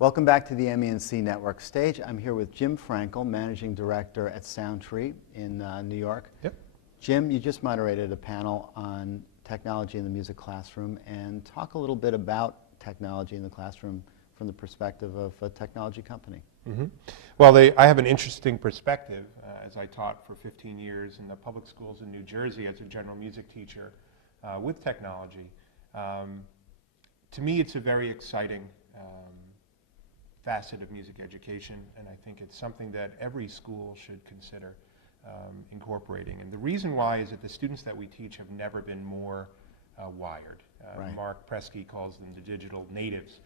Welcome back to the MENC Network stage. I'm here with Jim Frankel, Managing Director at Soundtree in New York. Yep. Jim, you just moderated a panel on technology in the music classroom, and talk a little bit about technology in the classroom from the perspective of a technology company. Mm-hmm. Well, I have an interesting perspective as I taught for 15 years in the public schools in New Jersey as a general music teacher with technology. To me, it's a very exciting facet of music education, and I think it's something that every school should consider incorporating. And the reason why is that the students that we teach have never been more wired. Right. Mark Presky calls them the digital natives.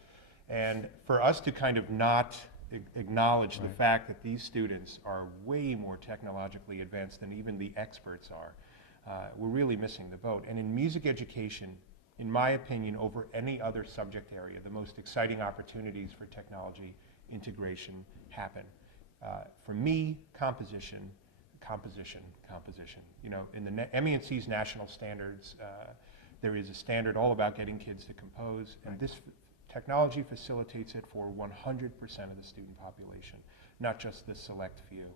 And for us to kind of not acknowledge the fact that these students are way more technologically advanced than even the experts are, we're really missing the boat. And in music education, in my opinion, over any other subject area, the most exciting opportunities for technology integration happen. For me, composition. You know, in the MENC's national standards, there is a standard all about getting kids to compose, and this technology facilitates it for 100% of the student population, not just the select few.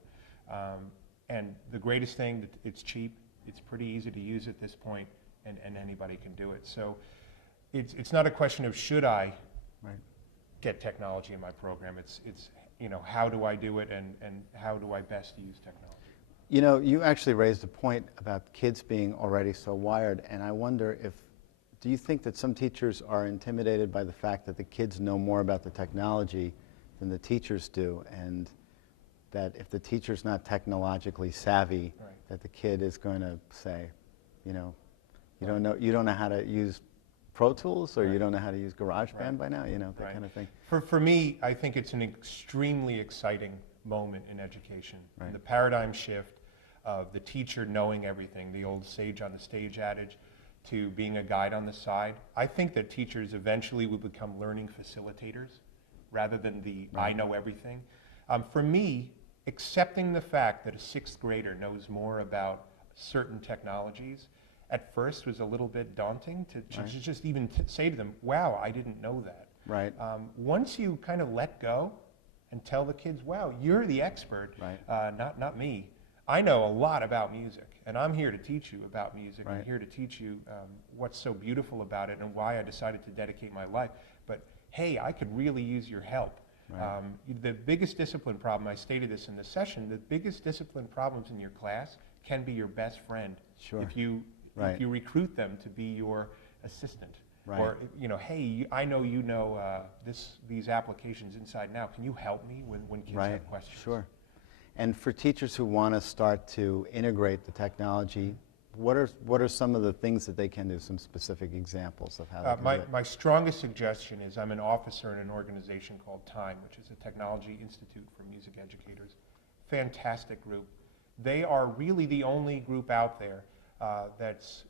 And the greatest thing, it's cheap, it's pretty easy to use at this point, and anybody can do it. So it's not a question of should I get technology in my program, it's you know, how do I do it, and how do I best use technology? You know, you actually raised a point about kids being already so wired, and I wonder do you think that some teachers are intimidated by the fact that the kids know more about the technology than the teachers do, and that if the teacher's not technologically savvy, that the kid is going to say, you know, you don't know how to use Pro Tools, or you don't know how to use GarageBand by now, you know, that kind of thing. For me, I think it's an extremely exciting moment in education. The paradigm shift of the teacher knowing everything, the old sage on the stage adage, to being a guide on the side. I think that teachers eventually will become learning facilitators rather than the I know everything. For me, accepting the fact that a sixth grader knows more about certain technologies at first was a little bit daunting to just even say to them, wow, I didn't know that. Right. Once you kind of let go and tell the kids, wow, you're the expert, not me. I know a lot about music, and I'm here to teach you about music. I'm here to teach you what's so beautiful about it and why I decided to dedicate my life. But hey, I could really use your help. The biggest discipline problem, I stated this in the session, the biggest discipline problems in your class can be your best friend if you recruit them to be your assistant. Or, you know, hey, I know you know these applications inside and out. Can you help me when kids have questions? Sure. And for teachers who want to start to integrate the technology, what are some of the things that they can do, some specific examples of how they can do it? My strongest suggestion is I'm an officer in an organization called TIME, which is a Technology Institute for Music Educators. Fantastic group. They are really the only group out there that's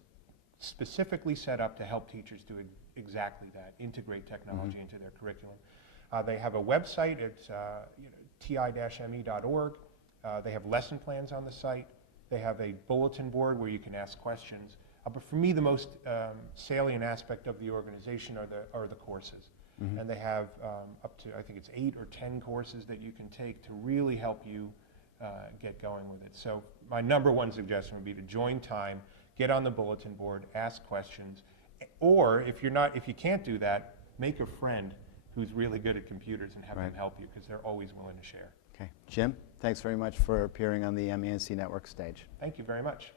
specifically set up to help teachers do exactly that, integrate technology into their curriculum. They have a website, it's ti-me.org. They have lesson plans on the site. They have a bulletin board where you can ask questions. But for me, the most salient aspect of the organization are the courses. And they have up to, I think it's 8 or 10 courses that you can take to really help you get going with it. So my number one suggestion would be to join TIME, get on the bulletin board, ask questions, or if you can't do that, make a friend who's really good at computers and have them help you, because they're always willing to share. Okay. Jim, thanks very much for appearing on the MENC Network stage. Thank you very much.